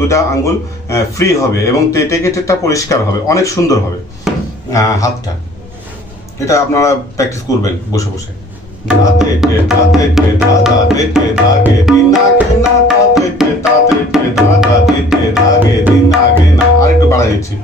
দুটা আঙ্গুল ফ্রি হবে এবং টেকেটেরটা পরিষ্কার হবে, অনেক সুন্দর হবে হাতটা। এটা আপনারা প্র্যাকটিস করবেন বসে বসে। আরেকটু বাড়াই দিচ্ছি।